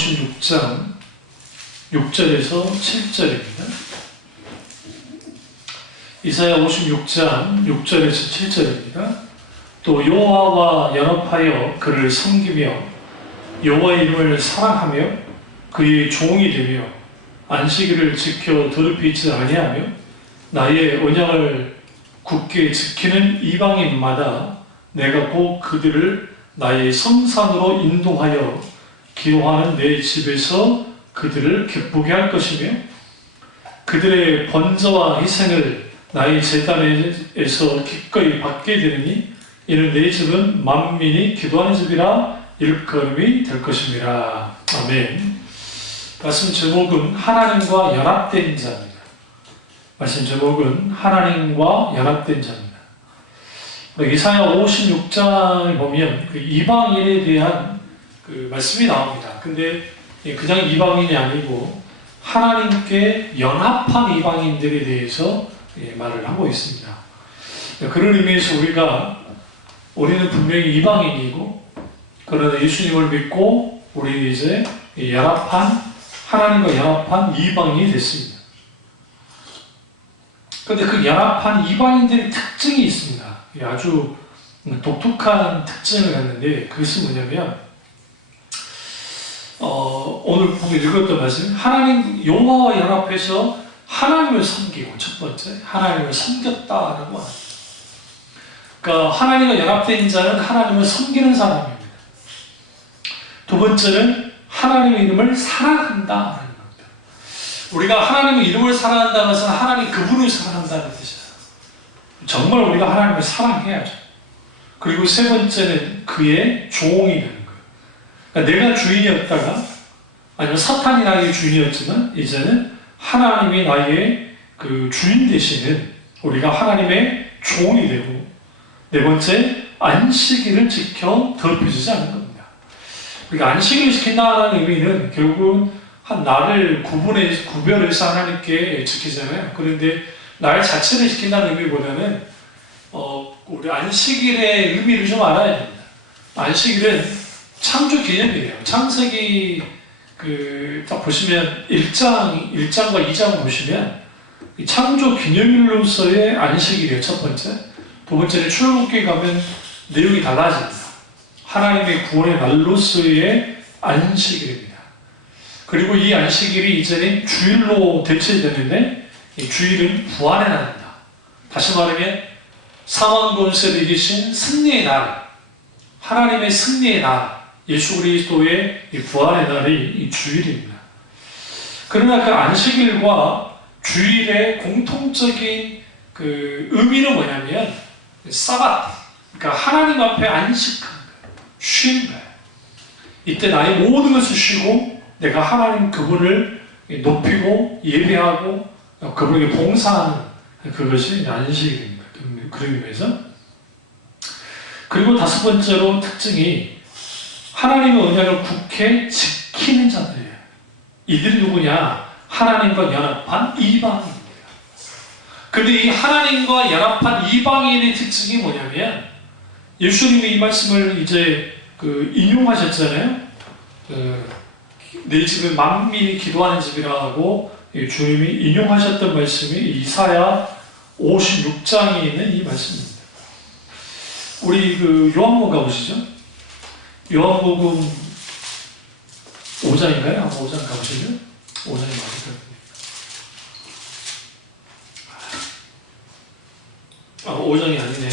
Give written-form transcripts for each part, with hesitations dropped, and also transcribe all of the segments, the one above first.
56장 6절에서 7절입니다. 이사야 56장 6절에서 7절입니다. 또 여호와와 연합하여 그를 섬기며 여호와의 이름을 사랑하며 그의 종이 되며 안식일을 지켜 더럽히지 아니하며 나의 언약을 굳게 지키는 이방인마다 내가 곧 그들을 나의 성산으로 인도하여 기도하는 내 집에서 그들을 기쁘게 할 것이며 그들의 번제와 희생을 나의 제단에서 기꺼이 받게 되느니 이는 내 집은 만민이 기도하는 집이라 일컬음이 될 것입니다. 아멘. 말씀 제목은 하나님과 연합된 자입니다. 말씀 제목은 하나님과 연합된 자입니다. 이사야 56장을 보면 그 이방인에 대한 그 말씀이 나옵니다. 근데 그냥 이방인이 아니고 하나님께 연합한 이방인들에 대해서 말을 하고 있습니다. 그런 의미에서 우리는 분명히 이방인이고 그러나 예수님을 믿고 우리 이제 하나님과 연합한 이방인이 됐습니다. 그런데 그 연합한 이방인들의 특징이 있습니다. 아주 독특한 특징을 갖는데 그것은 뭐냐면 오늘 보고 읽었던 말씀, 하나님 여호와와 연합해서 하나님을 섬기고, 첫 번째 하나님을 섬겼다라고 합니다. 그러니까 하나님과 연합된 자는 하나님을 섬기는 사람입니다. 두 번째는 하나님의 이름을 사랑한다라는 겁니다. 우리가 하나님의 이름을 사랑한다는 것은 하나님 그분을 사랑한다는 뜻이에요. 정말 우리가 하나님을 사랑해야죠. 그리고 세 번째는 그의 종이 되는 거예요. 그러니까 내가 주인이었다가 아니면 사탄이 나의 주인이었지만 이제는 하나님이 나의 그 주인 되시는 우리가 하나님의 종이 되고 네 번째 안식일을 지켜 더럽혀지지 않는 겁니다. 우리가 안식일을 지킨다는 의미는 결국은 한 날을 구별해서 하나님께 지키잖아요. 그런데 날 자체를 지킨다는 의미보다는 우리 안식일의 의미를 좀 알아야 됩니다. 안식일은 창조 기념이에요. 창세기 딱 보시면 1장과 2장 보시면 창조 기념일로서의 안식일이에요. 첫 번째. 두 번째는 출애굽기에 가면 내용이 달라집니다. 하나님의 구원의 날로서의 안식일입니다. 그리고 이 안식일이 이제는 주일로 대체되는데 이 주일은 부활의 날입니다. 다시 말하면 사망 권세를 이기신 승리의 날, 하나님의 승리의 날, 예수 그리스도의 이 부활의 날이 이 주일입니다. 그러나 그 안식일과 주일의 공통적인 그 의미는 뭐냐면 사바트, 그러니까 하나님 앞에 안식한 거예요. 쉬는 거예요. 이때 나의 모든 것을 쉬고 내가 하나님 그분을 높이고 예배하고 그분에게 봉사하는 그것이 안식일입니다. 그런 의미에서. 그리고 다섯 번째로 특징이 하나님의 언약을 굳게 지키는 자들이에요. 이들이 누구냐? 하나님과 연합한 이방인입니다. 그런데 이 하나님과 연합한 이방인의 특징이 뭐냐면 예수님이 이 말씀을 이제 인용하셨잖아요. 내 집은 만민이 기도하는 집이라고 주님이 인용하셨던 말씀이 이사야 56장에 있는 이 말씀입니다. 우리 요한복음 가보시죠. 요한복음 5장인가요? 5장 가보시죠. 5장이 맞을 겁니다. 5장이 아니네.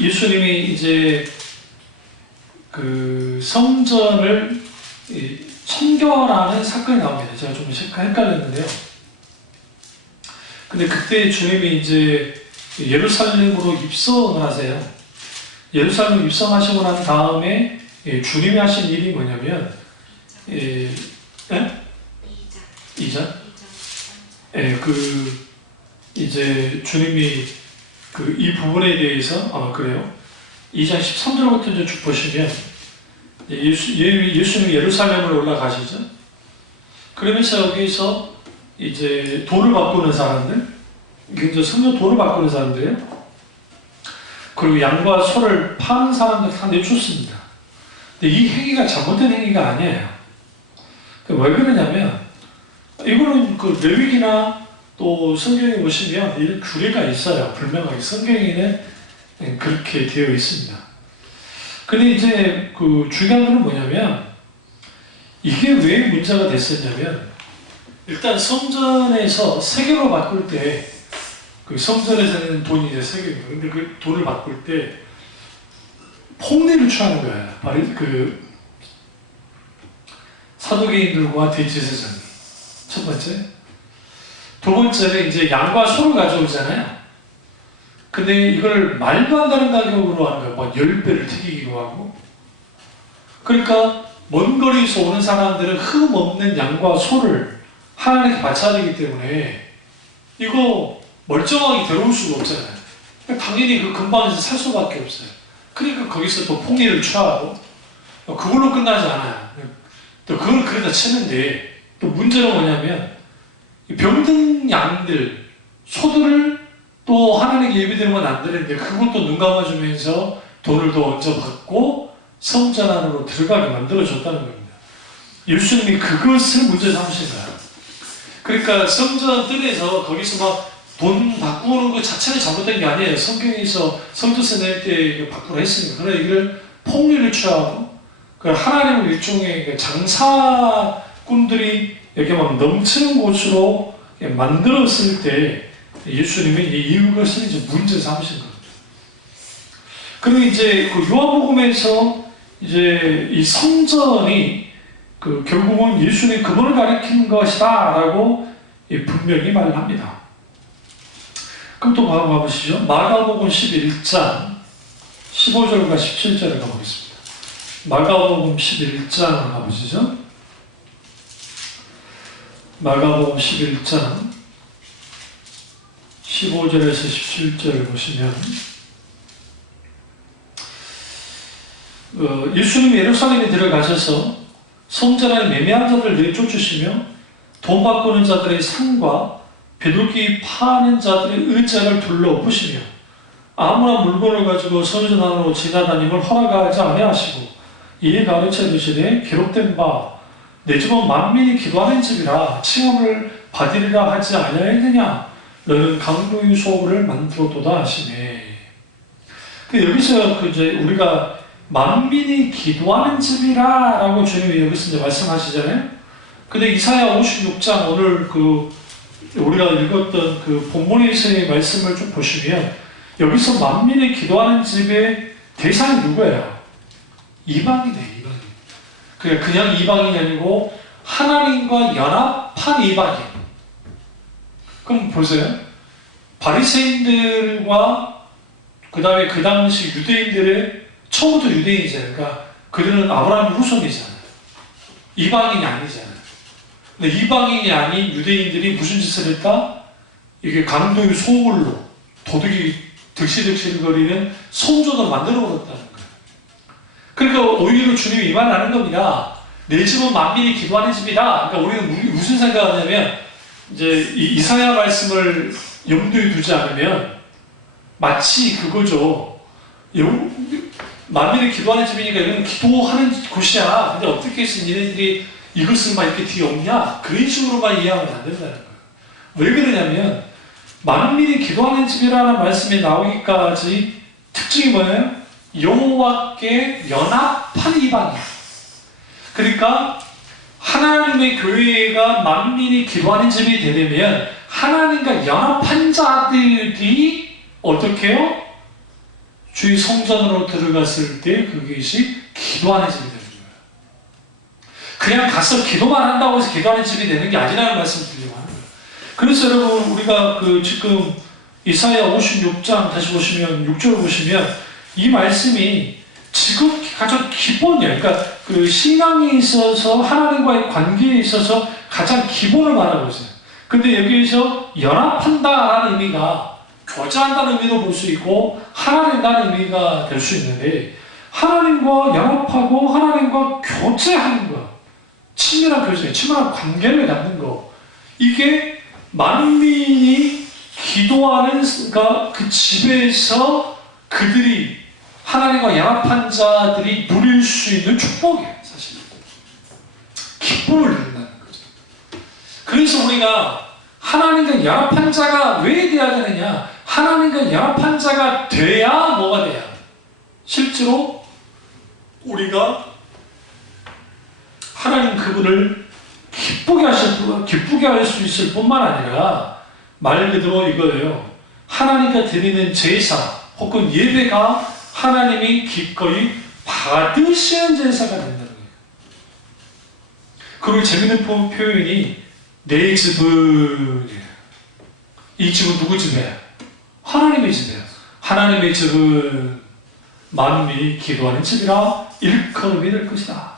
예수님이 이제 성전을 청결하는 사건이 나옵니다. 제가 좀 헷갈렸는데요. 근데 그때 주님이 이제 예루살렘으로 입성을 하세요. 예루살렘 입성하시고 난 다음에 주님이 하신 일이 뭐냐면 2장? 이제 주님이 이 부분에 대해서 그래요. 2장 13절부터 이제 쭉 보시면 예수님이 예루살렘으로 올라가시죠. 그러면서 여기서 이제 돈을 바꾸는 사람들, 이제 성전 돈을 바꾸는 사람들이에요. 그리고 양과 소를 파는 사람들 다 내쫓습니다. 근데 이 행위가 잘못된 행위가 아니에요. 왜 그러냐면 이거는 그 레위기나 또 성경에 보시면 이 규례가 있어요. 분명하게 성경에는 그렇게 되어 있습니다. 근데 이제 그 중요한 건 뭐냐면 이게 왜 문제가 됐었냐면 일단 성전에서 세계로 바꿀 때 그 성전에서는 돈이 이제 세계입니다. 근데 그 돈을 바꿀 때 폭리를 취하는 거예요. 그 사두개인들과 대제사장이 첫 번째. 두 번째는 이제 양과 소를 가져오잖아요. 근데 이걸 말도 안 되는 가격으로 하는 거예요. 뭐 10배를 튀기기도 하고. 그러니까 먼 거리에서 오는 사람들은 흠 없는 양과 소를 하나님께 바쳐야 되기 때문에 이거 멀쩡하게 데려올 수가 없잖아요. 그러니까 당연히 그 근방에서 살 수밖에 없어요. 그러니까 거기서 또 폭리를 취하고 그걸로 끝나지 않아요. 또 그걸 그러다 치는데 또 문제가 뭐냐면 병든 양들, 소들을 또 하나님께 예배드리는 건 안 되는데 그것도 눈 감아주면서 돈을 더 얹어 받고 성전 안으로 들어가게 만들어줬다는 겁니다. 예수님이 그것을 문제 삼으신 거예요. 그러니까 성전 뜰에서 거기서 막 돈 바꾸는 것 자체는 잘못된 게 아니에요. 성경에서 성전세 낼 때 바꾸라 했으니까. 그러나 이걸 폭리를 취하고 하나님을 일종의 장사꾼들이 이렇게 막 넘치는 곳으로 만들었을 때 예수님이 이것을 이제 문제 삼으신 겁니다. 그리고 이제 그 요한복음에서 이제 이 성전이 그 결국은 예수님 그분을 가리키는 것이다라고 분명히 말을 합니다. 그럼 또 가보시죠. 마가복음 11장 15절과 17절에 가보겠습니다. 마가복음 11장 가보시죠. 마가복음 11장 15절에서 17절을 보시면 예수님이 예루살렘에 들어가셔서 성전 안에 매매한 자들을 내쫓으시며 돈 바꾸는 자들의 상과 비둘기 파는 자들의 의자를 둘러엎으시며 아무나 물건을 가지고 성전 안으로 지나다님을 허락하지 아니하시고 이에 가르쳐 주시되 기록된 바 내 집은 만민이 기도하는 집이라 칭함을 받으리라 하지 아니하였느냐 너는 강도의 소굴을 만들었도다 하시네. 여기서 이제 우리가 만민이 기도하는 집이라라고 주님이 여기서 이제 말씀하시잖아요. 근데 이사야 56장 오늘 우리가 읽었던 그 본문에서의 말씀을 좀 보시면 여기서 만민이 기도하는 집의 대상이 누구예요? 이방이네, 이방인. 그냥 이방인이 아니고 하나님과 연합한 이방인. 그럼 보세요. 바리새인들과 그 다음에 그 당시 유대인들의 처음부터 유대인이잖아요. 그러니까 그들은 아브라함 후손이잖아요. 이방인이 아니잖아요. 근데 이방인이 아닌 유대인들이 무슨 짓을 했다? 이게 강도의 소굴로 도둑이 득실득실거리는 성전을 만들어버렸다는 거예요. 그러니까 오히려 주님이 이 말을 하는 겁니다. 내 집은 만민이 기도하는 집이다. 그러니까 우리는 무슨 생각을 하냐면 이제 이사야 말씀을 염두에 두지 않으면 마치 그거죠. 만민이 기도하는 집이니까 이건 기도하는 곳이야. 근데 어떻게 해서 니네들이 이것을 막 이렇게 뒤에 없냐? 그런 식으로만 이해하면 안 된다는 거예요. 왜 그러냐면 만민이 기도하는 집이라는 말씀이 나오기까지 특징이 뭐예요? 여호와께 연합한 이방이야. 그러니까 하나님의 교회가 만민이 기도하는 집이 되려면 하나님과 연합한 자들이 어떻게 해요? 주의 성전으로 들어갔을 때 그것이 기도하는 집이 되는 거예요. 그냥 가서 기도만 한다고 해서 기도하는 집이 되는 게 아니라는 말씀을 드리려고 하는 거예요. 그래서 여러분 우리가 지금 이사야 56장 다시 보시면 6절 보시면 이 말씀이 지금 가장 기본이에요. 그러니까 그 신앙에 있어서 하나님과의 관계에 있어서 가장 기본을 말하고 있어요. 근데 여기에서 연합한다라는 의미가 교제한다는 의미도 볼 수 있고 하나님과는 의미가 될 수 있는데 하나님과 연합하고 하나님과 교제하는 것, 친밀한 교제, 친밀한 관계를 갖는 것, 이게 만민이 기도하는 그 집에서 그들이 하나님과 연합한 자들이 누릴 수 있는 축복이에요. 사실 기쁨을 누린다는 거죠. 그래서 우리가 하나님과 연합한 자가 왜 돼야 되느냐? 하나님과 연합한 자가 돼야 뭐가 돼야? 실제로 우리가 하나님 그분을 기쁘게 할 수 있을 뿐만 아니라 말 그대로 이거예요. 하나님과 드리는 제사 혹은 예배가 하나님이 기꺼이 받으시는 제사가 된다는 거예요. 그리고 재밌는 표현이 내 집은, 이 집은 누구 집이에요? 하나님의 집이에요. 하나님의 집은 만민이 기도하는 집이라 일컬음이 될 것이다.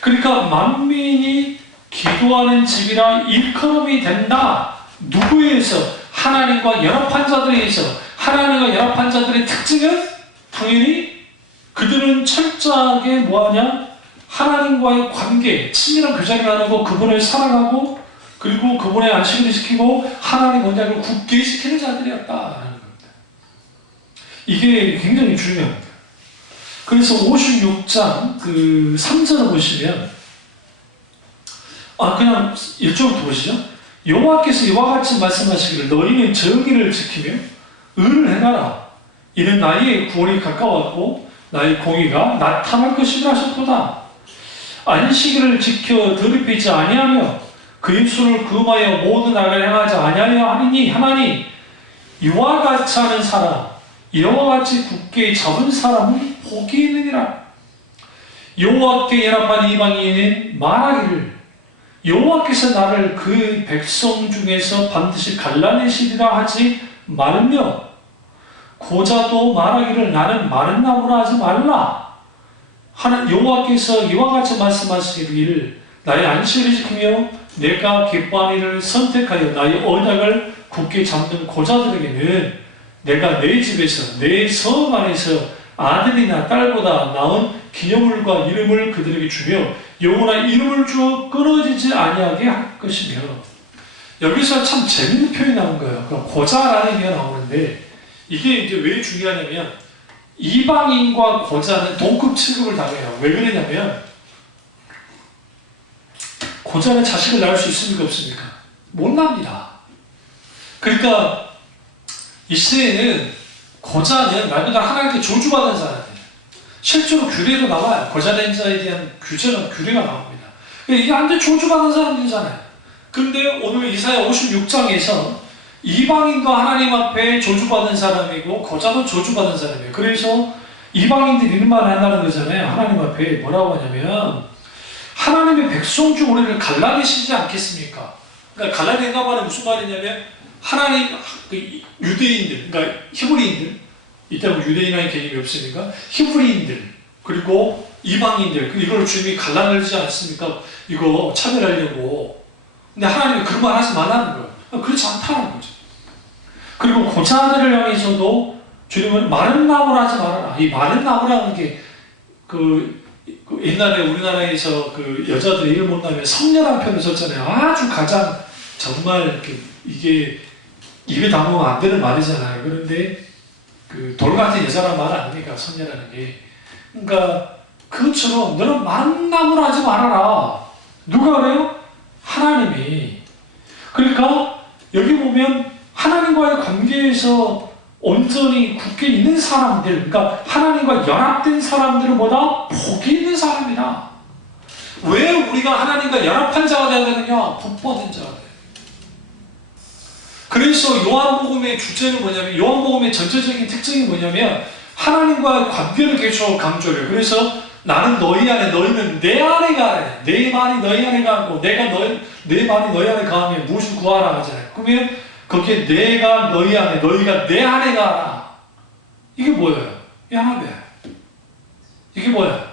그러니까 만민이 기도하는 집이라 일컬음이 된다. 누구에 의해서? 하나님과 연합한 자들에 의해서. 하나님과 연합한 자들의 특징은 당연히 그들은 철저하게 뭐하냐? 하나님과의 관계, 친밀한 교제를 나누고 그분을 사랑하고 그리고 그분의 안식을 지키고 하나님 언약을 굳게 지키는 자들이었다라는 겁니다. 이게 굉장히 중요합니다. 그래서 56장 그 3절을 보시면 그냥 1절부터 보시죠. 여호와께서 이와 같이 말씀하시기를 너희는 정의를 지키며 의를 행하라. 이는 나의 구원이 가까웠고 나의 공의가 나타날 것이라 하셨도다. 안식일을 지켜 더럽히지 아니하며 그 입술을 금하여 모든 악을 행하지 아니하여 하니 하나니 이와 같이 하는 사람 이와 같이 굳게 잡은 사람은 복이 있느니라. 여호와께 연합한 이방인은 말하기를 여호와께서 나를 그 백성 중에서 반드시 갈라내시리라 하지 말며 고자도 말하기를 나는 마른 나무라 하지 말라. 여호와께서 이와 같이 말씀하시기를 나의 안식일을 지키며 내가 기뻐하는 일을 선택하여 나의 언약을 굳게 잡는 고자들에게는 내가 내 집에서 내 성 안에서 아들이나 딸보다 나은 기념물과 이름을 그들에게 주며 영원한 이름을 주어 끊어지지 아니하게 할 것이며. 여기서 참 재밌는 표현이 나온 거예요. 고자라는 얘기가 나오는데 이게 이제 왜 중요하냐면 이방인과 고자는 동급 취급을 당해요. 왜 그러냐면 고자는 자식을 낳을 수 있습니까 없습니까? 못 납니다. 그러니까 이스라엘은 고자는 말 그대로 하나님께 저주받은 사람이에요. 실제로 규례도 나와요. 고자된 자에 대한 규례가 나옵니다. 이게 완전 저주받은 사람들이잖아요. 그런데 오늘 이사야 56장에서 이방인도 하나님 앞에 저주받은 사람이고 고자도 저주받은 사람이에요. 그래서 이방인들이 이름만 한다는 거잖아요. 하나님 앞에 뭐라고 하냐면 하나님의 백성 중 우리를 갈라내시지 않겠습니까? 그러니까 갈라낸다고 하는 무슨 말이냐면 하나님 유대인들, 그러니까 히브리인들, 이때는 유대인이라는 개념이 없으니까 히브리인들 그리고 이방인들 이걸 주님이 갈라내지 않습니까? 이거 차별하려고. 근데 하나님이 그런 말 하지 말라는 거예요. 그렇지 않다는 거죠. 그리고 고자들을 향해서도 주님은 마른 나무라 하지 말아라. 이 마른 나무라는 게 그 옛날에 우리나라에서 그 여자들이 일 못나면 성녀란 표현을 썼잖아요. 아주 가장 정말 이게 입에 담으면 안 되는 말이잖아요. 그런데 그 돌 같은 여자란 말 아닙니까? 성녀라는 게. 그러니까 그것처럼 너는 마른 나무라 하지 말아라. 누가 그래요? 하나님이. 그러니까 여기 보면 하나님과의 관계에서 온전히 굳게 있는 사람들, 그러니까 하나님과 연합된 사람들은 보다 복이 있는 사람이다. 왜 우리가 하나님과 연합한 자가 되어야 되느냐? 복받은 자가 돼요. 그래서 요한복음의 주제는 뭐냐면, 요한복음의 전체적인 특징이 뭐냐면 하나님과의 관계를 계속 강조해요. 그래서 나는 너희 안에, 너희는 내 안에 가래. 내 말이 너희 안에 가고 내가 내 말이 너희 안에 가면 무엇을 구하라 하잖아요. 그러면 거기에 내가 너희 안에, 너희가 내 안에 가라. 이게 뭐예요? 연합이에요. 이게 뭐예요?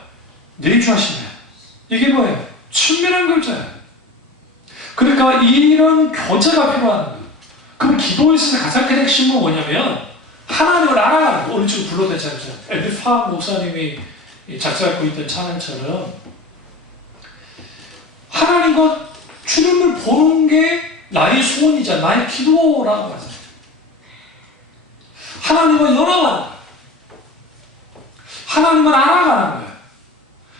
내주하시네. 이게 뭐예요? 친밀한 교제예요. 그러니까 이런 교제가 필요한 거예요. 그럼 기도에서 가장 큰 핵심은 뭐냐면 하나님을 알아가는 거예요. 오늘 지금 불러댔잖아요. 에드파 목사님이 작사하고 있던 찬양처럼 하나님과 주님을 보는 게 나의 소원이자 나의 기도라고 하잖아요. 하나님과 연합하는 거예요. 하나님을 알아가는 거예요.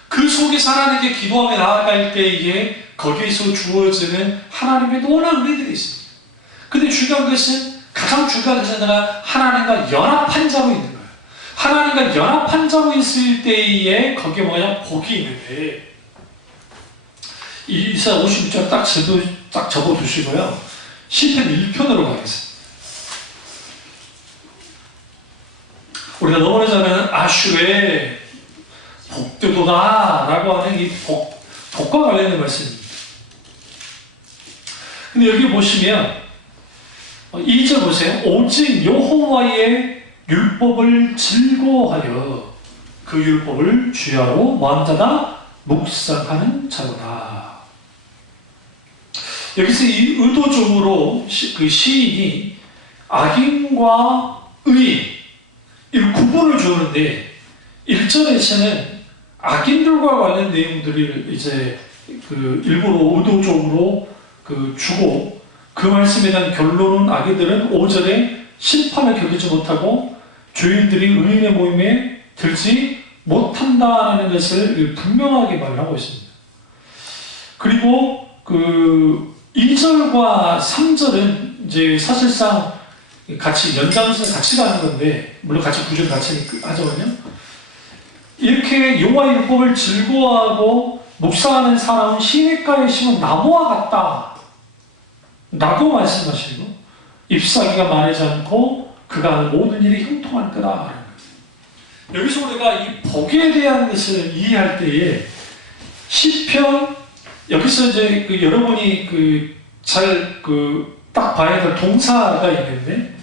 그 속에서 하나님께 기도하며 나아갈 때에 거기에서 주어지는 하나님의 놀라운 은혜들이 있습니다. 근데 중요한 것은, 가장 중요한 것은 하나님과 연합한 자로 있는 거예요. 하나님과 연합한 자로 있을 때에 거기에 뭐냐? 복이 있는데, 이사야 56장 딱 접어두시고요. 시편 1편으로 가겠습니다. 우리가 너무나 잘 아는 아슈의 복되도다 라고 하는 이 복과 관련된 말씀입니다. 근데 여기 보시면 2절 보세요. 오직 여호와의 율법을 즐거워하여 그 율법을 주야로 마음다가 묵상하는 자로다. 여기서 이 의도적으로 그 시인이 악인과 의인 이 구분을 주는데 1절에서는 악인들과 관련 내용들을 이제 그 일부러 의도적으로 주고, 그 말씀에 대한 결론은 악인들은 5절에 심판을 겪지 못하고 죄인들이 의인의 모임에 들지 못한다는 것을 분명하게 말하고 있습니다. 그리고 그 2절과 3절은 이제 사실상 같이 연장선에 같이 가는 건데, 물론 같이 구절 같이 하거든요. 이렇게 여호와의 율법을 즐거워하고 묵상하는 사람은 시냇가에 심은 나무와 같다 라고 말씀하시고, 잎사귀가 마르지 않고 그가 하는 모든 일이 형통할 거다. 여기서 우리가 이 복에 대한 것을 이해할 때에 시편, 여기서 이제 여러분이 딱 봐야 될 동사가 있는데,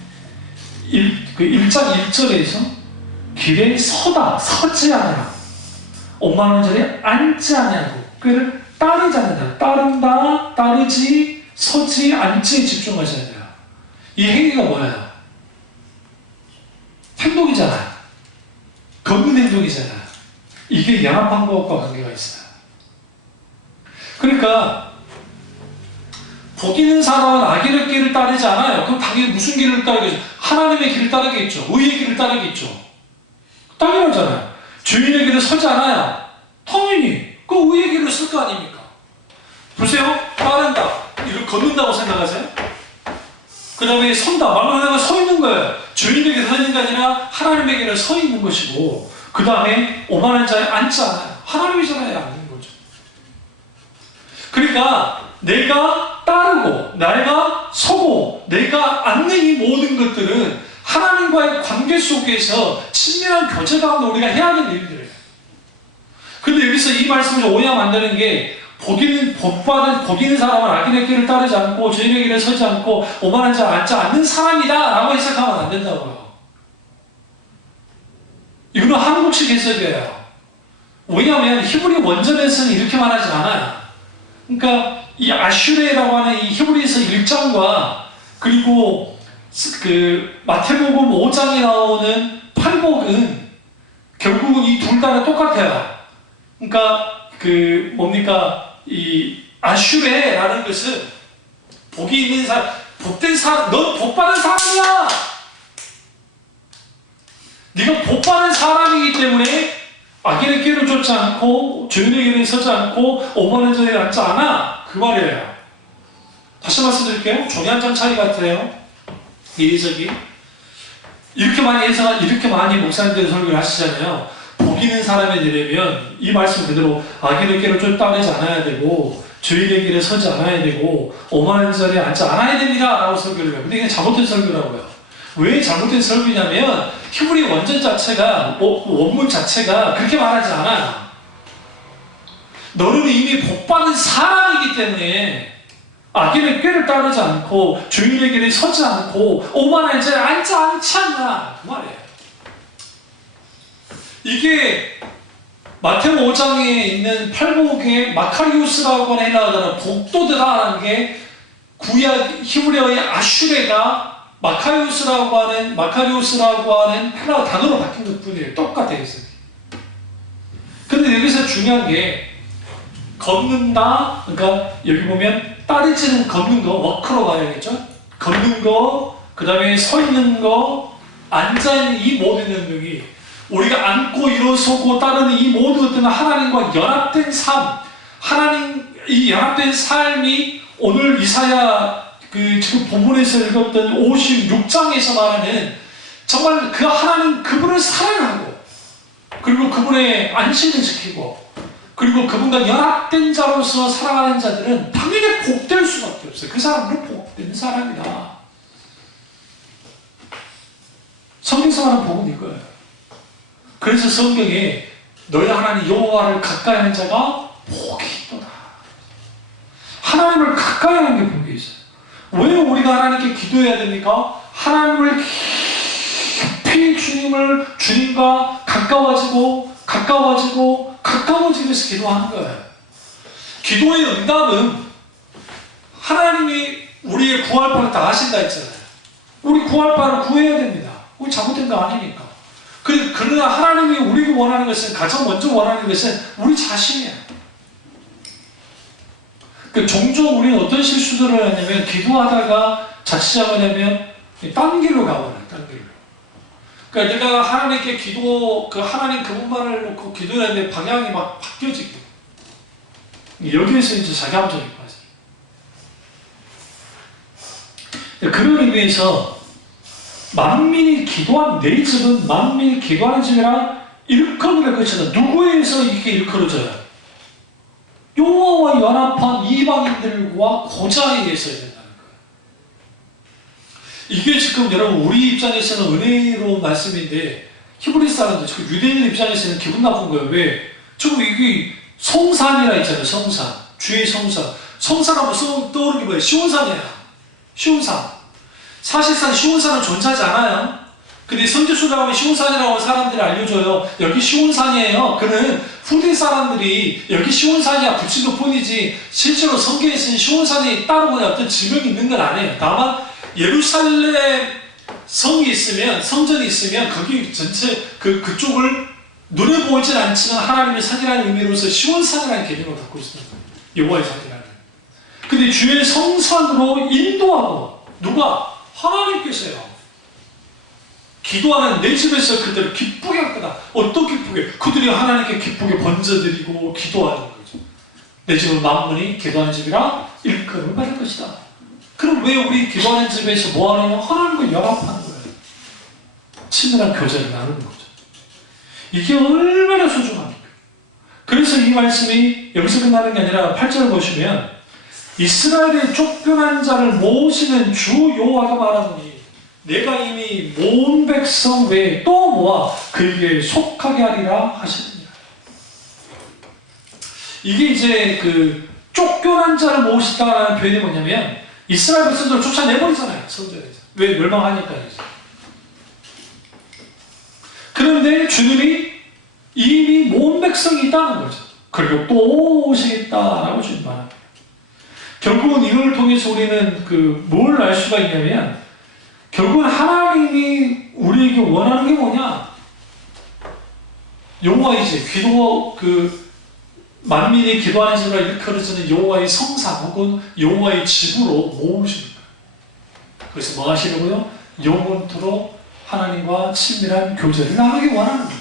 1장 1절에서 길에 서지 않으라, 오만한 자리에 앉지 아니하고 그를 따르지 않는다. 따른다, 따르지, 서지, 앉지에 집중하셔야 돼요. 이 행위가 뭐예요? 행동이잖아요. 걷는 행동이잖아요. 이게 연합한 것과 관계가 있어요. 그러니까 복 있는 사람은 악인의 길을 따르지 않아요. 그럼 당연히 무슨 길을 따르겠죠? 하나님의 길을 따르겠죠. 의의 길을 따르겠죠. 당연하잖아요. 죄인의 길을 서지 않아요. 당연히 그 의의 길을 쓸 거 아닙니까? 보세요. 따른다. 이걸 걷는다고 생각하세요? 그 다음에 선다. 말로 하다가 서 있는 거예요. 죄인에게 서 있는 게 아니라 하나님에게는 서 있는 것이고, 그 다음에 오만한 자에 앉지 않아요. 하나님이잖아요. 앉는 거죠. 그러니까 내가 따르고 내가 서고 내가 앉는 이 모든 것들은 하나님과의 관계 속에서 친밀한 교제 가운데 우리가 해야 하는 일들이에요. 근데 여기서 이 말씀을 오해하면 안 되는 게, 복 있는 사람은 악인의 길을 따르지 않고 죄인의 길에 서지 않고 오만한 자를 앉지 않는 사람이다 라고 해석하면 안 된다고요. 이거는 한국식 해석이에요. 왜냐하면 히브리 원전에서는 이렇게 말하지 않아요. 그러니까 이 아슈레라고 하는 이 히브리서 1장과 그리고 그 마태복음 5장에 나오는 팔복은 결국은 이 둘 다는 똑같아요. 그러니까 이 아슈레라는 것은 복이 있는 사람, 복된 사람, 넌 복받은 사람이야. 네가 복받은 사람이기 때문에 악인의 길을 쫓지 않고 죄인의 길에 서지 않고 오만한 자리에 앉지 않아. 그 말이에요. 다시 말씀드릴게요. 종이 한 장 차이 같아요. 이 해석이. 이렇게 많이 목사님들이 설교를 하시잖아요. 복 있는 사람이 되려면 이 말씀 그대로 악인의 길을 따르지 않아야 되고 죄인의 길에 서지 않아야 되고 오만한 자리에 앉지 않아야 됩니다 라고 설교를 해요. 근데 이게 잘못된 설교라고요. 왜 잘못된 설교냐면 히브리 원전 자체가, 원문 자체가 그렇게 말하지 않아요. 너는 이미 복받은 사람이기 때문에 악인의 꾀를 따르지 않고 죄인의 길에 서지 않고 오만한 자리에 앉지 않지 않나, 그 말이에요. 이게 마태복음 5장에 있는 팔복의 마카리우스라고 하는 헬라어는 복도드라는 게 구약 히브리어의 아슈레가 마카리우스라고 하는 헬라어 단어로 바뀐 것 뿐이에요. 똑같아요. 근데 여기서 중요한 게 걷는다. 그러니까 여기 보면 따르지는 걷는 거, 워크로 가야겠죠. 걷는 거, 그 다음에 서 있는 거, 앉아있는 이 모든 능력이 우리가 안고 일어서고 따르는 이 모든 것들은 하나님과 연합된 삶, 하나님 이 연합된 삶이 오늘 이사야 지금 본문에서 읽었던 56장에서 말하는 정말 그 하나님 그분을 사랑하고 그리고 그분의 안식을 지키고 그리고 그분과 연합된 자로서 살아가는 자들은 당연히 복될 수밖에 없어요. 그 사람들은 복된 사람이다. 성경에서 말하는 복은 이거예요. 그래서 성경에 너희 하나님 여호와를 가까이 하는 자가 복이 있도다. 하나님을 가까이 하는 게 복이 있어요. 왜 우리가 하나님께 기도해야 됩니까? 하나님을 깊이 주님과 가까워지기 위해서 기도하는 거예요. 기도의 응답은 하나님이 우리의 구할 바를 다 아신다 했잖아요. 우리 구할 바를 구해야 됩니다. 우리 잘못된 거 아니니까. 그러나 하나님이 우리가 원하는 것은, 가장 먼저 원하는 것은 우리 자신이에요. 종종 우리는 어떤 실수들을 하냐면, 기도하다가 자칫 잘못하면 딴 길로 가버려요. 딴 길로. 그러니까 내가 하나님께 하나님 그분만을 놓고 기도를 하는데 방향이 막 바뀌어지고, 여기에서 이제 자기함정이 빠져요. 그런 의미에서 만민이 기도한 내 집은 만민이 기도하는 집이라 일컬어질 것이다. 누구에 의해서 이렇게 일컬어져요? 여호와와 연합한 이방인들과 고자에 의해서 된다는 거예요. 이게 지금 여러분 우리 입장에서는 은혜로운 말씀인데 히브리 사람들, 지금 유대인 입장에서는 기분 나쁜 거예요. 왜? 지금 이게 성산이라 있잖아요. 성산. 주의 성산. 성산하면 떠오르는 게 뭐예요? 시온산이에요. 시온산. 사실상 시온산은 존재하지 않아요. 근데 성지순례 하면 시온산이라고 사람들이 알려줘요. 여기 시온산이에요. 그는 후대 사람들이 여기 시온산이야 붙인 것 뿐이지 실제로 성경에 쓰인 시온산이 따로 어떤 지명이 있는 건 아니에요. 다만 예루살렘 성이 있으면, 성전이 있으면 거기 전체 그쪽을 눈에 보이진 않지만 하나님의 산이라는 의미로서 시온산이라는 개념을 갖고 있어요. 여호와의 산이라는. 근데 주의 성산으로 인도하고, 누가? 하나님께서요. 기도하는 내 집에서 그들을 기쁘게 할 거다. 어떤 기쁘게? 그들이 하나님께 기쁘게 번져드리고 기도하는 거죠. 내 집은 만민이 기도하는 집이라 일컬음을 받을 것이다. 그럼 왜 우리 기도하는 집에서 뭐 하느냐? 하나님과 연합하는 거예요. 친밀한 교제를 나누는 거죠. 이게 얼마나 소중합니까? 그래서 이 말씀이 여기서 끝나는 게 아니라 8절을 보시면 이스라엘의 쫓겨난 자를 모으시는 주 여호와가 말하노니 내가 이미 모은 백성 외에 또 모아 그에게 속하게 하리라 하시느니라. 이게 이제 쫓겨난 자를 모으시다라는 표현이 뭐냐면 이스라엘 백성들을 쫓아내버리잖아요. 성전에서. 왜? 멸망하니까. 그런데 주님이 이미 모은 백성이 있다는 거죠. 그리고 또 오시겠다라고 주님 말합니다. 결국은 이걸 통해서 우리는 뭘 알 수가 있냐면, 결국은 하나님이 우리에게 원하는 게 뭐냐? 여호와이지. 만민이 기도하는 집으로 일컬어지는 여호와의 성산 혹은 여호와의 집으로 모으십니다. 그래서 뭐 하시려고요? 영원토록 하나님과 친밀한 교제를 나누기 원하는 거예요.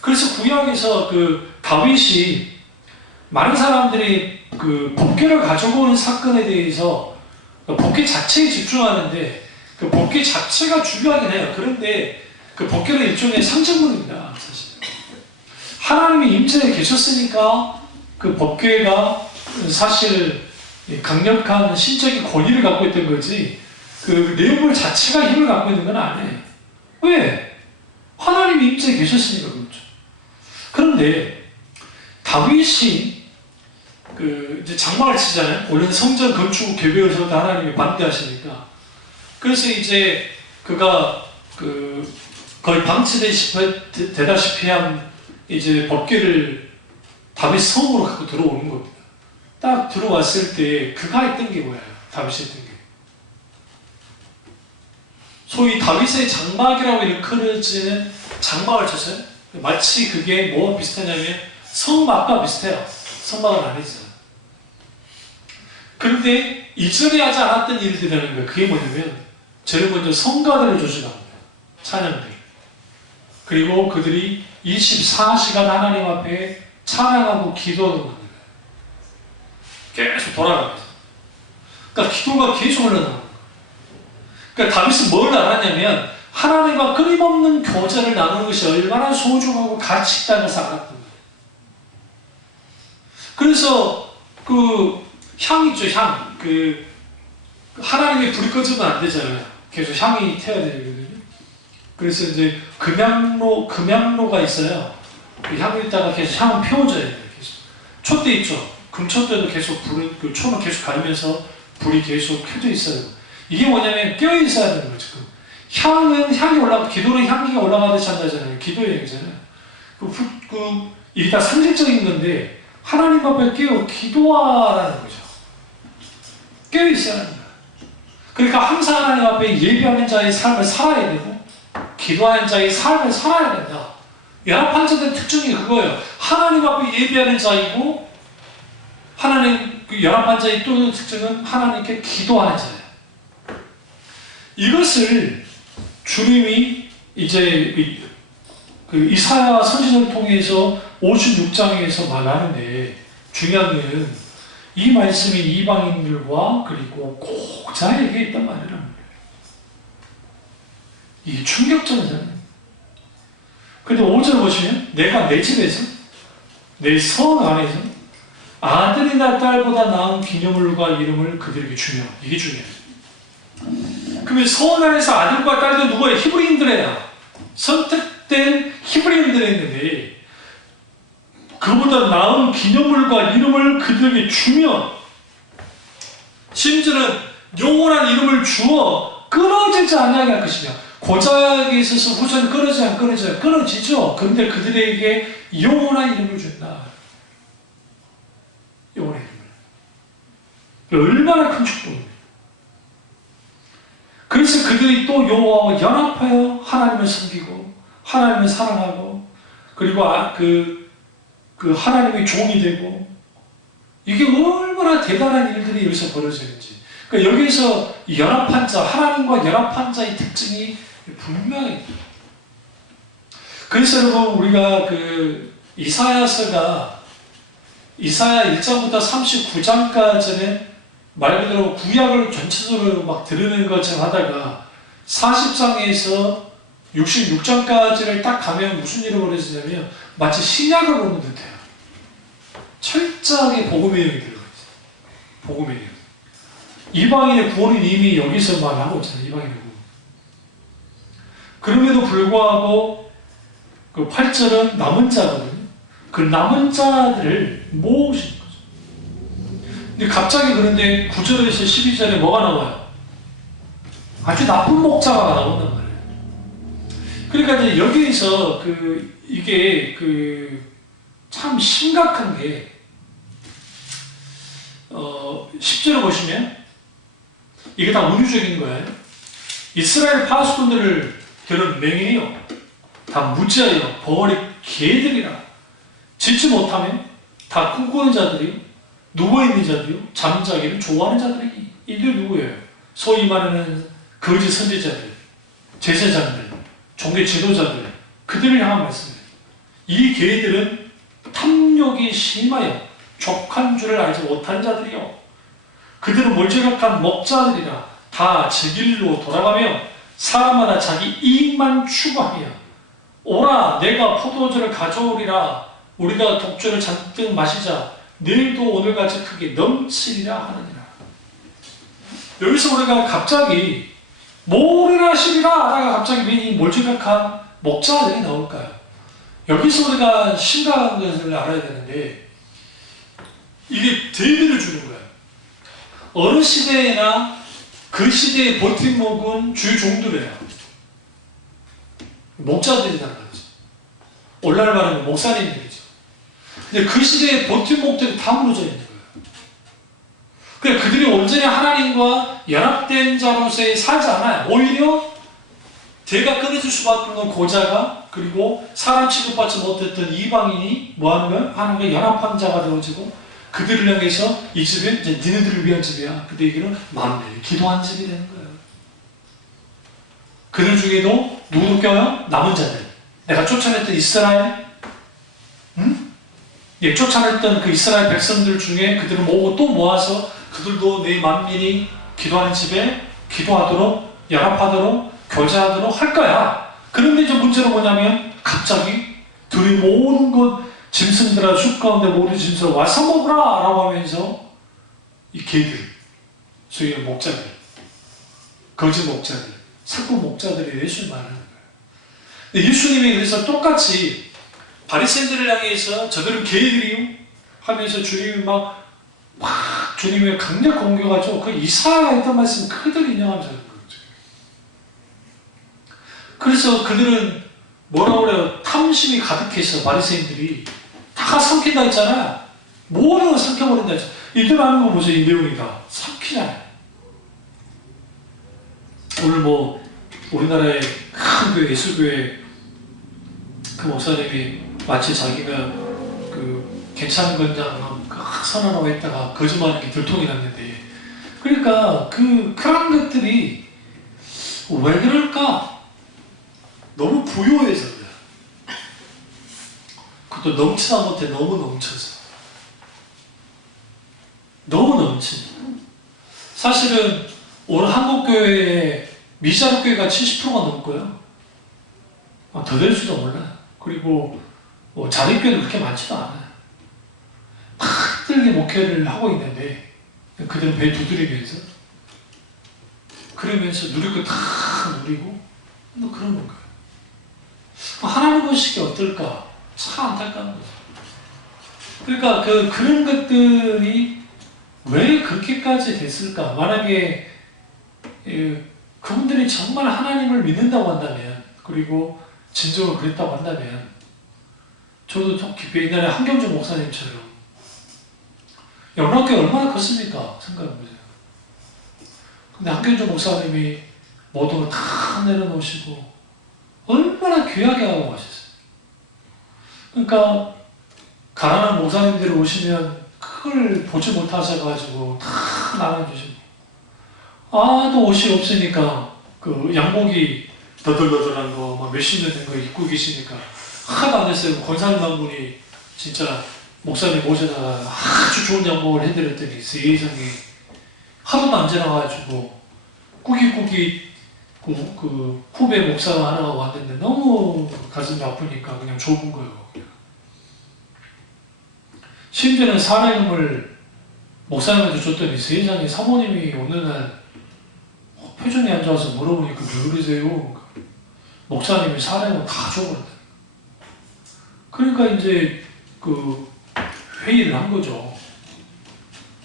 그래서 구약에서 다윗이 많은 사람들이 법궤를 가져오는 사건에 대해서 법궤 자체에 집중하는데 그 법궤 자체가 중요하긴 해요. 그런데 그 법궤는 일종의 상징물입니다. 사실 하나님이 임재에 계셨으니까 그 법궤가 사실 강력한 신적인 권위를 갖고 있던 거지 그 내용물 자체가 힘을 갖고 있는 건 아니에요. 왜? 하나님이 임재에 계셨으니까 그렇죠. 그런데 다윗이 이제 장막을 치잖아요. 원래는 성전 건축 계획을 세울 때 하나님이 반대하시니까. 그래서 이제 그가 거의 방치되다시피 한 이제 법궤를 다윗 성으로 갖고 들어오는 겁니다. 딱 들어왔을 때 그가 했던 게 뭐예요? 다윗이 했던 게. 소위 다윗의 장막이라고 일컬어지는 장막을 쳤어요. 마치 그게 뭐와 비슷하냐면 성막과 비슷해요. 성막은 아니죠. 그런데 이전에 하지 않았던 일들이라는 거예요. 그게 뭐냐면 제일 먼저 성가대를 조직합니다. 찬양들. 그리고 그들이 24시간 하나님 앞에 찬양하고 기도하는 겁니다. 계속 돌아가면서. 그러니까 기도가 계속 흘러나가는 거예요. 그러니까 다윗은 뭘 알았냐면 하나님과 끊임없는 교제를 나누는 것이 얼마나 소중하고 가치 있다는 것을 알았던 거예요. 그래서 그 향 있죠, 향. 그 하나님의 불이 꺼지면 안 되잖아요. 계속 향이 태워야 되거든요. 그래서 이제 금향로가 있어요. 그 향에다가 계속 향을 피워줘야 돼요. 계속. 촛대 있죠. 금촛대도 계속 그 초는 계속 가리면서 불이 계속 켜져 있어요. 이게 뭐냐면 깨어 있어야 되는 거죠. 향은 향이 기도는 향기가 올라가듯이 한다잖아요. 기도의 얘기잖아요. 이게 다 상징적인 건데 하나님 앞에 기도하라는 거죠. 깨어 있어야 합니다. 그러니까 항상 하나님 앞에 예배하는 자의 삶을 살아야 되고 기도하는 자의 삶을 살아야 된다. 연합한 자들의 특징이 그거예요. 하나님 앞에 예배하는 자이고 연합한 자의 또 다른 특징은 하나님께 기도하는 자예요. 이것을 주님이 이제 이사야 선지자를 통해서 56장에서 말하는데 중요한 것은 이 말씀이 이방인들과 그리고 고자에게 있단 말이라는 거예요. 이게 충격적이잖아요. 근데 5절 보시면 내가 내 집에서 내 성 안에서 아들이나 딸보다 나은 기념물과 이름을 그들에게 주며 이게 중요해요. 그러면 성 안에서 아들과 딸도 누구예요? 히브리인들이에요. 선택된 히브리인들이 있는데 그보다 나은 기념물과 이름을 그들에게 주며 심지어는 영원한 이름을 주어 끊어지지 아니하게 할 것이며 고자에게 있어서 후손이 끊어지죠. 그런데 그들에게 영원한 이름을 준다. 영원한 이름을. 얼마나 큰 축복입니다. 그래서 그들이 또 여호와와 연합하여 하나님을 섬기고 하나님을 사랑하고 그리고 그 하나님의 종이 되고 이게 얼마나 대단한 일들이 여기서 벌어지는지. 그러니까 여기서 연합한 자, 하나님과 연합한 자의 특징이 분명히. 그래서 여러분 우리가 이사야서가 이사야 1장부터 39장까지는 말 그대로 구약을 전체적으로 막 들으는 것처럼 하다가 40장에서 66장까지를 딱 가면 무슨 일이 벌어지냐면 마치 신약을 보는 듯해요. 철저하게 복음의 내용이 들어가 있어요. 복음의 내용. 이방인의 구원은 이미 여기서 말하고 있잖아요. 이방인의 구원. 그럼에도 불구하고 그 8절은 남은 자거든요. 그 남은 자들을 모으신 거죠. 근데 갑자기 그런데 9절에서 12절에 뭐가 나와요? 아주 나쁜 목자가 나온단 말이에요. 그러니까 이제 여기에서 이게 참 심각한 게 10절을 보시면 이게 다 우주적인 거예요. 이스라엘 파수꾼들을 들은 맹인이요 다 무지하여 버거리 개들이라 짓지 못하면 다 꿈꾸는 자들이 누워있는 자들이요 잠자기를 좋아하는 자들이 이들 누구예요? 소위 말하는 거짓 선지자들, 제사장들, 종교 지도자들 그들을 향한 말씀이에요. 이 개들은 탐욕이 심하여 족한 줄을 알지 못한 자들이요 그들은 몰지각한 목자들이라 다 제 길로 돌아가며 사람마다 자기 이익만 추구하며 오라 내가 포도주를 가져오리라 우리가 독주를 잔뜩 마시자 내일도 오늘같이 크게 넘치리라 하느니라. 여기서 우리가 갑자기 모르라 시리라 하다가 갑자기 왜 이 몰지각한 목자들이 나올까요? 여기서 우리가 심각한 것을 알아야 되는데 이게 대비를 주는 거예요. 어느 시대에나 그 시대의 버팀목은 주종들이에요. 목자들이라는 거죠. 오늘날 말하면 목사님들이죠. 근데 그 시대의 버팀목들이 다 무너져 있는 거예요. 그러니까 그들이 온전히 하나님과 연합된 자로서의 살지 않아요. 오히려 대가 끊어질 수밖에 없는 고자가 그리고 사람 취급받지 못했던 이방인이 뭐하는 거예요? 하나님과 연합한 자가 되어지고 그들을 향해서 이 집은 이제 니네들을 위한 집이야. 근데 이게는 마음에 기도한 집이 되는 거예요. 그들 중에도 누구도 껴요? 남은 자들. 내가 쫓아냈던 이스라엘, 응? 예, 쫓아냈던 그 이스라엘 백성들 중에 그들을 모으고 또 모아서 그들도 내 만민이 기도하는 집에 기도하도록, 연합하도록, 교제하도록 할 거야. 그런데 이제 문제는 뭐냐면 갑자기 둘이 모든 것 짐승들아 숲 가운데 모든 짐승 와서 먹으라 라고 하면서 이 개들, 소위 목자들, 거짓 목자들, 사고 목자들이 예수님 말하는 거예요. 근데 예수님이 그래서 똑같이 바리새인들을 향해서 저들은 개들이요 하면서 주님이 막 주님의 강력 공격하죠. 그 이사야가 했던 말씀 그대로 인용하면서 하는 거죠. 그래서 그들은 뭐라고 그래요? 탐심이 가득해서 바리새인들이 다 삼킨다 했잖아. 모든 걸 삼켜버린다 했잖아. 이들 하는 거 보세요. 이 내용이 다 삼키잖아요. 오늘 뭐 우리나라의 큰 교회, 예수교회 그 목사님이 마치 자기가 그 괜찮은 건장 선언하고 했다가 거짓말하는 게 들통이 났는데, 그러니까 그런 것들이 왜 그럴까? 너무 부요해서 그래. 그것도 넘치다 못해 너무 넘쳐서. 너무 넘치. 사실은 오늘 한국교회의 미자립교회가 70%가 넘고요. 더 될 수도 몰라요. 그리고 자립교회는 그렇게 많지도 않아요. 다 힘들게 목회를 하고 있는데 그들은 배 두드리면서 그러면서 누릴 거 다 누리고 뭐 그런 건가요? 하나님 보시기에 어떨까? 참 안타까운 거죠. 그러니까 그런 것들이 왜 그렇게까지 됐을까? 만약에 그분들이 정말 하나님을 믿는다고 한다면, 그리고 진정으로 그랬다고 한다면, 저도 좀 깊이 옛날에 한경주 목사님처럼 영락교회 얼마나 컸습니까? 생각해보세요. 근데 한경주 목사님이 모든 걸 다 내려놓으시고 얼마나 귀하게 하고 가셨어요. 그러니까 가난한 목사님들이 오시면 그걸 보지 못하셔가지고 다 나눠주시고, 또 옷이 없으니까 그 양복이 너덜너덜한 거 막 몇십 년 된 거 입고 계시니까 하나도 안 됐어요. 권사님 한 분이 진짜 목사님 모셔다가 아주 좋은 양복을 해드렸더니 세상에 하루도 안 지나가지고 꾸깃꾸깃 그 후배 목사가 하나가 왔는데 너무 가슴이 아프니까 그냥 좁은 거예요. 심지어는 사례금을 목사님한테 줬더니 세상에 사모님이 어느 날 표정이 안 좋아서 물어보니까 왜 그러세요? 목사님이 사례금 다 줘버렸다. 그러니까 이제 그 회의를 한 거죠.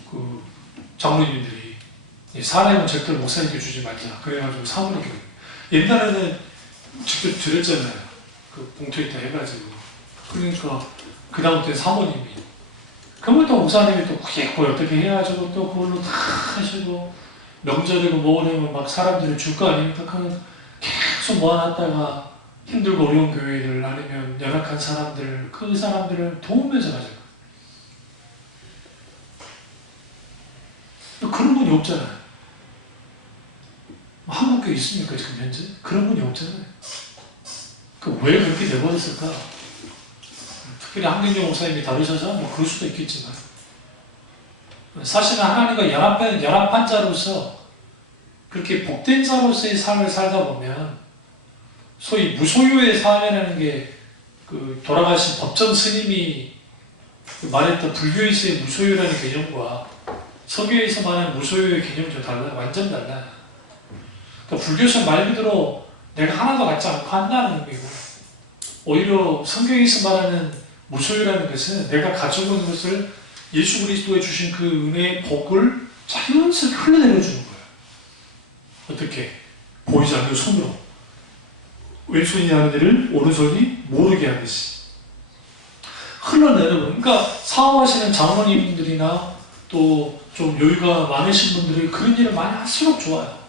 그 장로님들이 사례금 절대로 목사님께 주지 말자. 그래가지고 사모님께 옛날에는 직접 드렸잖아요. 그 봉투에다 해가지고. 그러니까 그 다음부터 사모님이. 그러면 또 목사님이 또 그걸 어떻게 해가지고 또 그걸로 다 하시고 명절이고 뭐냐면 막 사람들이 줄 거 아닙니까? 그냥 계속 모아놨다가 힘들고 어려운 교회들 아니면 연약한 사람들, 그 사람들을 도우면서 가져가. 그런 분이 없잖아요. 한국교회 있습니까 지금 현재? 그런 분이 없잖아요. 왜 그렇게 돼버렸을까? 특별히 한경영 목사님이 다루셔서 뭐 그럴 수도 있겠지만, 사실은 하나님과 연합한 자로서 그렇게 복된 자로서의 삶을 살다 보면, 소위 무소유의 삶이라는 게 그 돌아가신 법정 스님이 말했던 불교에서의 무소유라는 개념과 서교에서 말하는 무소유의 개념이 좀 달라요. 완전 달라요. 그러니까 불교에서 말 그대로 내가 하나도 갖지 않고 한다는 의미고, 오히려 성경에서 말하는 무소유라는 것은 내가 가지고 있는 것을 예수 그리스도에 주신 그 은혜의 복을 자연스럽게 흘러내려 주는 거예요. 어떻게? 보이지 않는 손으로. 왼손이 하는 일을 오른손이 모르게 하듯이 흘러내려고. 그러니까 사업하시는 장로님들이나 또 좀 여유가 많으신 분들이 그런 일을 많이 할수록 좋아요.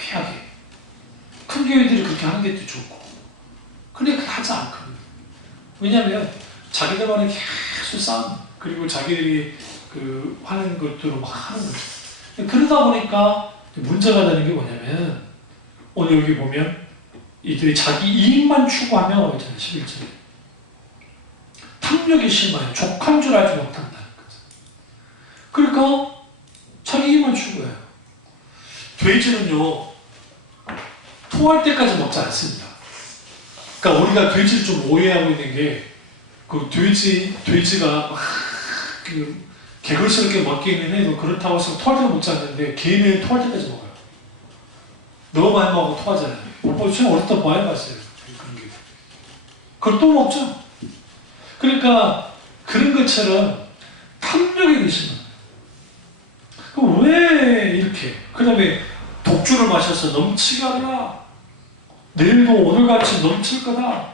귀하게. 큰 교회들이 그렇게 하는 게 더 좋고. 근데 그렇게 하지 않거든요. 왜냐하면 자기들만의 계속 싸움, 그리고 자기들이 그 하는 것들을 막 하는 거죠. 그러다 보니까 문제가 되는 게 뭐냐면, 오늘 여기 보면 이들이 자기 이익만 추구하며 있잖아요. 11절에 탐욕이 심하여 족한 줄 알지 못한다는 거죠. 그러니까 자기 이익만 추구해요. 돼지는요 토할 때까지 먹지 않습니다. 그러니까 우리가 돼지를 좀 오해하고 있는 게 그 돼지가 막 개걸스럽게 먹기는 해도 그렇다고 해서 토할 때 먹지 않는데 개는 토할 때까지 먹어요. 너무 많이 먹고 토하잖아요. 저는 어릴 때 많이 봤어요. 그런 게. 그걸 또 먹죠. 그러니까 그런 것처럼 탐욕이 되시면 왜 이렇게 그 다음에 독주를 마셔서 넘치게 하라. 내일도 오늘같이 넘칠 거다.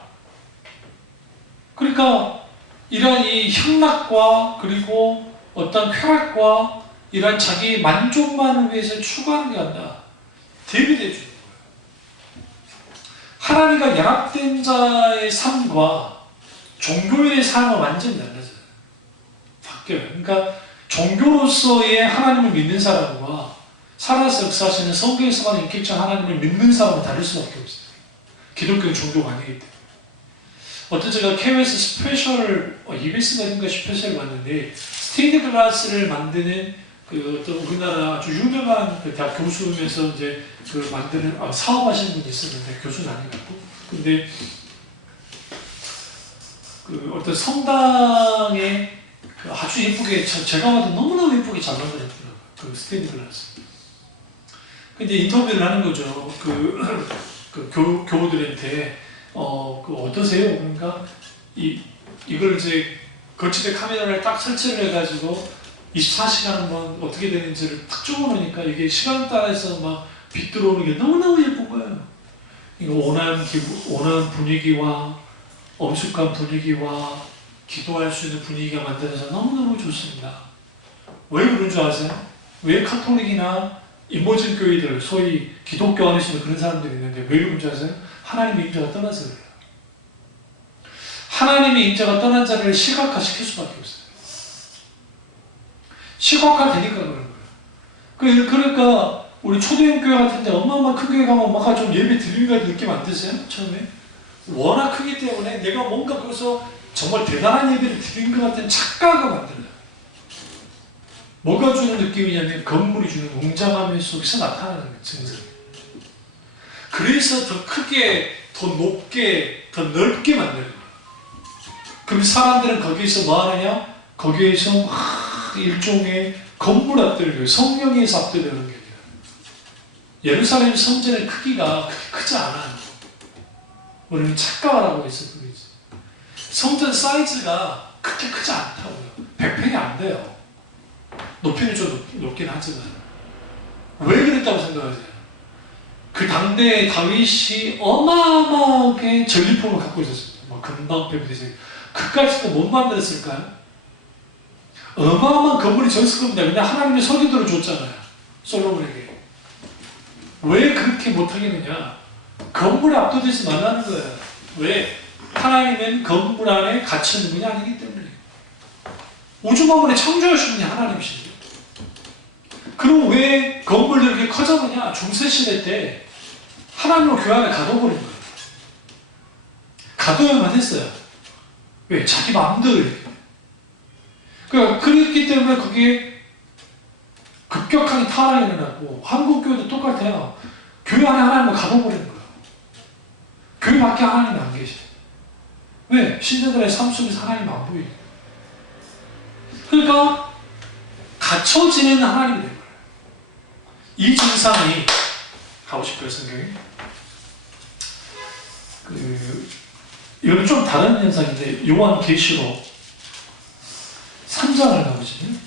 그러니까 이러한 이 향락과 그리고 어떤 쾌락과 이러한 자기 만족만을 위해서 추구하는 게 아니라 대비되어 주는 거예요. 하나님과 연합된 자의 삶과 종교인의 삶은 완전히 달라져요. 바뀌어요. 그러니까 종교로서의 하나님을 믿는 사람과 살아서 역사하시는 성경에서만 인격적 하나님을 믿는 사람은 다를 수밖에 없어요. 기독교는 종교가 아니기 때문에. 어떤 제가 KBS 스페셜, EBS가 아닌가 스페셜을 봤는데 스테인드 글라스를 만드는 그 어떤 우리나라 아주 유명한 그 대학 교수면서 이제 그 만드는 사업하시는 분이 있었는데 교수는 아닌 것 같고 근데 그 어떤 성당에 그 아주 예쁘게 제가 봐도 너무너무 예쁘게 잘 만들었더라고요. 그 스테인드 글라스. 근데 인터뷰를 하는 거죠. 그 교우들한테 어떠세요? 그러니까 이걸 이제 거치대 카메라를 딱 설치를 해가지고 24시간 한번 어떻게 되는지를 딱 적어놓으니까 이게 시간 따라서 막 빛 들어오는 게 너무너무 예쁜 거예요. 이거 온화한 분위기와 엄숙한 분위기와 기도할 수 있는 분위기가 만들어서 너무너무 좋습니다. 왜 그런 줄 아세요? 왜 카톨릭이나 인모진 교회들, 소위 기독교 안에 있는 그런 사람들이 있는데 왜 그런 줄 아세요? 하나님의 임재가 떠나서 그래요. 하나님의 임재가 떠난 자를 시각화시킬 수밖에 없어요. 시각화되니까 그런 거예요. 그러니까 우리 초대형 교회 같은 데 어마어마한 큰 교회 가면 막 좀 예배 드리는 것 느낌 안 드세요? 처음에? 워낙 크기 때문에 내가 뭔가 거기서 정말 대단한 예배를 드린 것 같은 착각을 만들어요. 뭐가 주는 느낌이냐면 건물이 주는 웅장함 속에서 나타나는 증상. 그래서 더 크게, 더 높게, 더 넓게 만드는 거예요. 그럼 사람들은 거기에서 뭐 하느냐? 거기에서 일종의 건물 앞들을 성령에서 앞들되는 게 아니라 예루살렘 성전의 크기가 그렇게 크지 않아요. 우리는 착각을 하고 있어 그러지. 성전 사이즈가 그렇게 크지 않다고요. 100평이 안 돼요. 높이는 좀 높긴 하지만 왜 그랬다고 생각하세요? 그 당대에 다윗이 어마어마하게 전리품을 갖고 있었습니다. 뭐 금방 배부되지 그까지도 못 만들었을까요? 어마어마한 건물이 졌을 겁니다. 근데 하나님의 서기도를 줬잖아요. 솔로몬에게. 왜 그렇게 못하겠느냐? 건물에 압도되지 말라는 거예요. 왜? 하나님은 건물 안에 갇히는 분이 아니기 때문에. 우주 만물에 창조하신 분이 하나님이신데. 그럼 왜 건물들이 이렇게 커졌느냐? 중세시대 때 하나님으로 교회 안에 가둬버린 거예요. 가둬야만 했어요. 왜? 자기 마음대로 이렇게. 그러니까 그랬기 때문에 그게 급격하게 타락이 일어나고 한국 교회도 똑같아요. 교회 안에 하나님을 가둬버리는 거예요. 교회 밖에 하나님이 안 계셔요. 왜? 신자들의 삶 속에서 하나님이 안 보이니까. 그러니까 갇혀지는 하나님이 된 거예요. 이 증상이 가고 싶어요, 성경에. 이건 좀 다른 현상인데 요한계시록 3장을 가보시면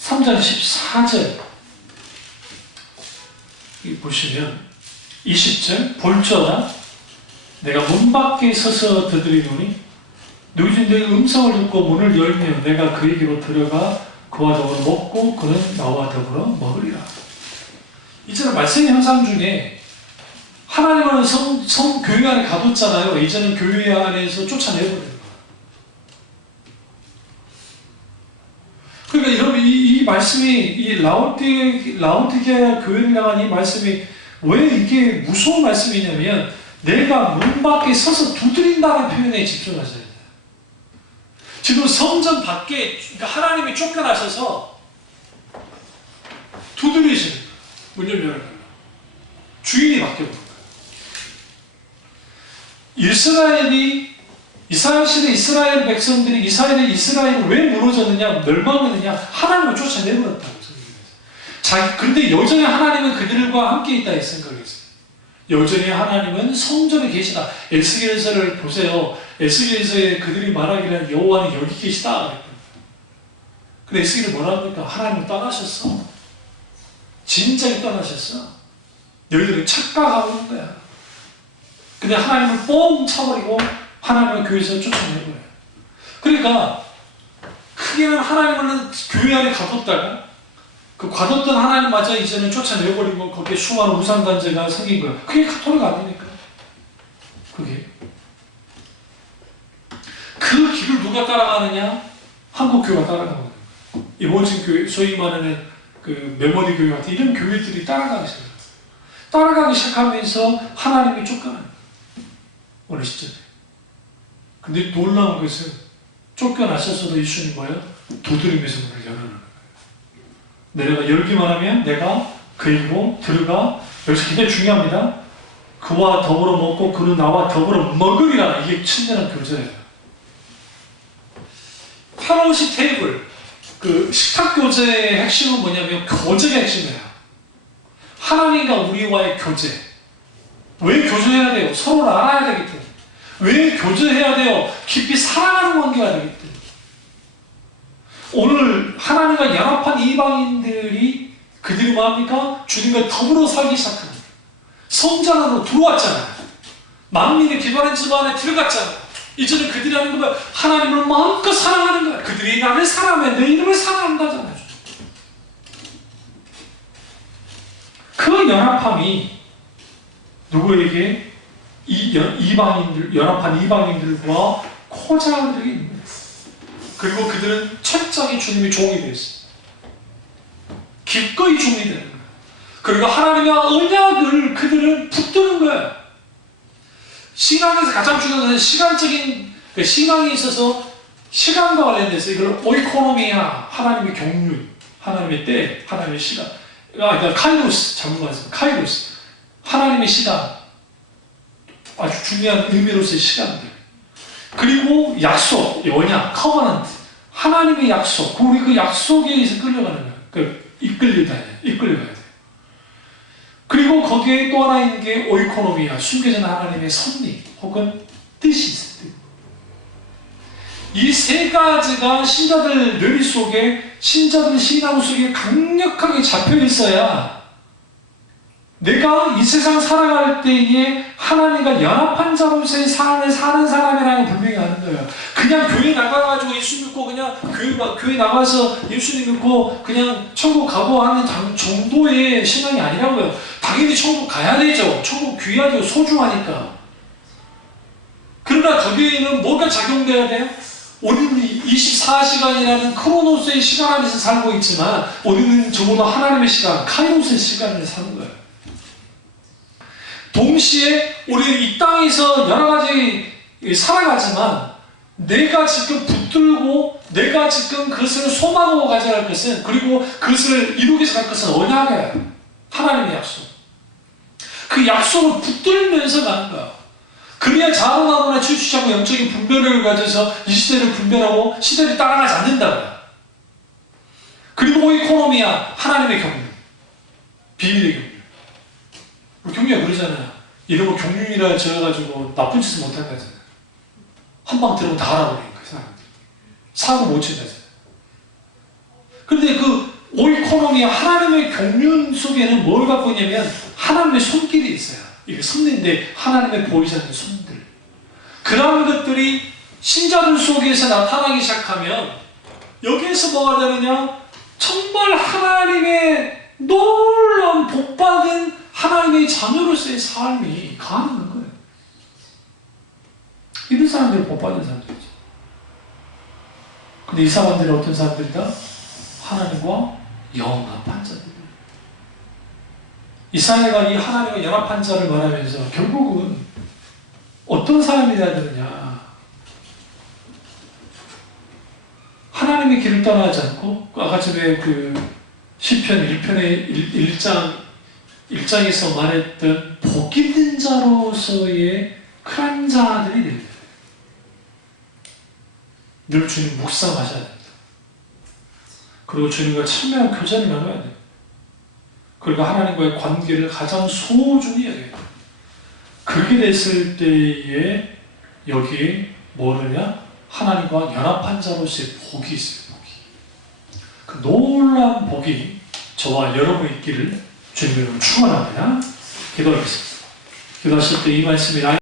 3장 14절 보시면 20절 볼지어다 내가 문 밖에 서서 두드리노니 누구든지 내 음성을 듣고 문을 열면 내가 그에게로 들어가 그와 더불어 먹고 그는 나와 더불어 먹으리라. 이제는 말씀의 형상 중에 하나님은 교회 안에 가뒀잖아요. 이제는 교회 안에서 쫓아내버리는 거예요. 그러니까 여러분 이 말씀이 이 라오디게아 교회를 향한 이 말씀이 왜 이게 무서운 말씀이냐면 내가 문 밖에 서서 두드린다는 표현에 집중하셔야 돼요. 지금 성전 밖에 그러니까 하나님이 쫓겨나셔서 두드리시는 거예요. 문 좀 열어달라. 주인이 바뀌어버린 거예요. 이스라엘 시대 이스라엘 백성들이 이스라엘이 왜 무너졌느냐, 멸망했느냐, 하나님을 쫓아내버렸다고 생각했어요. 그런데 여전히 하나님은 그들과 함께 있다 이 생각했어요. 여전히 하나님은 성전에 계시다. 에스겔서를 보세요. 에스겔서에 그들이 말하기를 여호와는 여기 계시다. 근데 에스겔이 뭐라 합니까? 하나님은 떠나셨어. 진작에 떠나셨어. 너희들은 착각하고 있는 거야. 근데 하나님을 뻥 차버리고 하나님을 교회에서 쫓아내버려요. 그러니까 크게는 하나님을 교회 안에 가뒀다가 그 가뒀던 하나님마저 이제는 쫓아내버리고 거기에 수많은 우상단체가 생긴 거예요. 그게 가톨릭 아닙니까? 그게. 그 길을 누가 따라가느냐? 한국교회가 따라가거든요. 이모진 교회, 소위 말하는 그 메모리 교회 같은 이런 교회들이 따라가기 시작해요. 따라가기 시작하면서 하나님이 쫓겨나요. 어느 시점에. 근데 놀라운 것은 쫓겨나셨어도 예수님 뭐예요? 두드리면서 문을 열어놓는 거예요. 내가 열기만 하면 내가 그리고 들어가. 여기서 굉장히 중요합니다. 그와 더불어 먹고 그는 나와 더불어 먹으리라. 이게 친절한 교제예요. 파노시 테이블, 그 식탁 교제의 핵심은 뭐냐면 교제가 핵심이에요. 하나님과 우리와의 교제. 왜 교제해야 돼요? 서로를 알아야 되기 때문에. 왜 교제해야 돼요? 깊이 사랑하는 관계가 되기 때문에. 오늘 하나님과 연합한 이방인들이 그들이 뭐합니까? 주님과 더불어 살기 시작합니다. 성전 안으로 들어왔잖아요. 만민의 기반한 집 안에 들어갔잖아요. 이제는 그들이 하는 거면 하나님을 마음껏 사랑하는 거야. 그들이 나를 사랑하면 내 이름을 사랑한다잖아요. 그 연합함이 누구에게? 연합한 이방인들과 코자들에게 있는 거예요. 그리고 그들은 철저하게 주님의 종이 되었어요. 기꺼이 종이 되는 거예요. 그리고 하나님의 언약을 그들은 붙드는 거예요. 신앙에서 가장 중요한 것은 시간적인, 신앙에 있어서 시간과 관련돼서 이걸 오이코노미아, 하나님의 경륜, 하나님의 때, 하나님의 시간. 그러니까 카이로스, 잘못 말했습니다. 카이로스. 하나님의 시간. 아주 중요한 의미로서의 시간들. 그리고 약속, 언약, 커버넌트. 하나님의 약속. 우리 그 약속에 의해서 끌려가는 거예요. 이끌려가야 돼요. 그리고 거기에 또 하나 있는 게 오이코노미아, 숨겨진 하나님의 섭리 혹은 뜻이 있어요. 이 세 가지가 신자들 뇌리 속에, 신자들 신앙 속에 강력하게 잡혀 있어야 내가 이 세상 살아갈 때에 하나님과 연합한 자로서의 삶을 사는 사람이라는 걸 분명히 아는 거예요. 그냥 교회 나가가지고 예수 믿고 그냥 교회 나가서 예수님 믿고 그냥 천국 가고 하는 정도의 신앙이 아니라고요. 당연히 천국 가야 되죠. 천국 귀하죠. 소중하니까. 그러나 거기에는 뭐가 작용돼야 돼요? 우리는 24시간이라는 크로노스의 시간 안에서 살고 있지만 우리는 적어도 하나님의 시간, 카이로스의 시간을 사는 거예요. 동시에 우리 이 땅에서 여러 가지 살아가지만 내가 지금 붙들고 내가 지금 그것을 소망하고 가져갈 것은, 그리고 그것을 이루기 위해서 갈 것은 언약이에요. 하나님의 약속. 그 약속을 붙들면서 가는 거야. 그래야 자로나로나 치우치자고 영적인 분별을 가져서 이 시대를 분별하고 시대를 따라가지 않는다고요. 그리고 오이코노미아, 하나님의 경륜, 비밀의 경륜. 우리 경륜이 그러잖아요. 이러면 경륜이라 지어가지고 나쁜 짓을 못한다잖아요. 한 방 들으면 다 알아버리는 거예요, 사람들이. 사고 못 친다잖아요. 그런데 그 오이코노미아, 하나님의 경륜 속에는 뭘 갖고 있냐면 하나님의 손길이 있어요. 이게 섭리인데 하나님의 보이지 않는 손들. 그런 것들이 신자들 속에서 나타나기 시작하면 여기에서 뭐가 되느냐? 정말 하나님의 놀라운 복받은 하나님의 자녀로서의 삶이 가능한 거예요. 이런 사람들이 복받은 사람들이죠. 근데 이 사람들이 어떤 사람들이다? 하나님과 영합한 자들. 이사야가 이 하나님과 연합한 자를 말하면서 결국은 어떤 사람이 되어야 되느냐. 하나님의 길을 떠나지 않고 아까 전에 그 시편 1편의 1장에서 말했던 복 있는 자로서의 큰 자들이 됩니다. 늘 주님 묵상하셔야 됩니다. 그리고 주님과 친밀한 교제를 나눠야 돼요. 그리고 하나님과의 관계를 가장 소중히 여겨야 돼요. 그렇게 됐을 때에 여기에 뭐느냐? 하나님과 연합한 자로서의 복이 있어요. 복이. 그 놀라운 복이 저와 여러분 있기를 주님의 이름으로 축원합니다. 기도하겠습니다. 기도하실 때 이 말씀이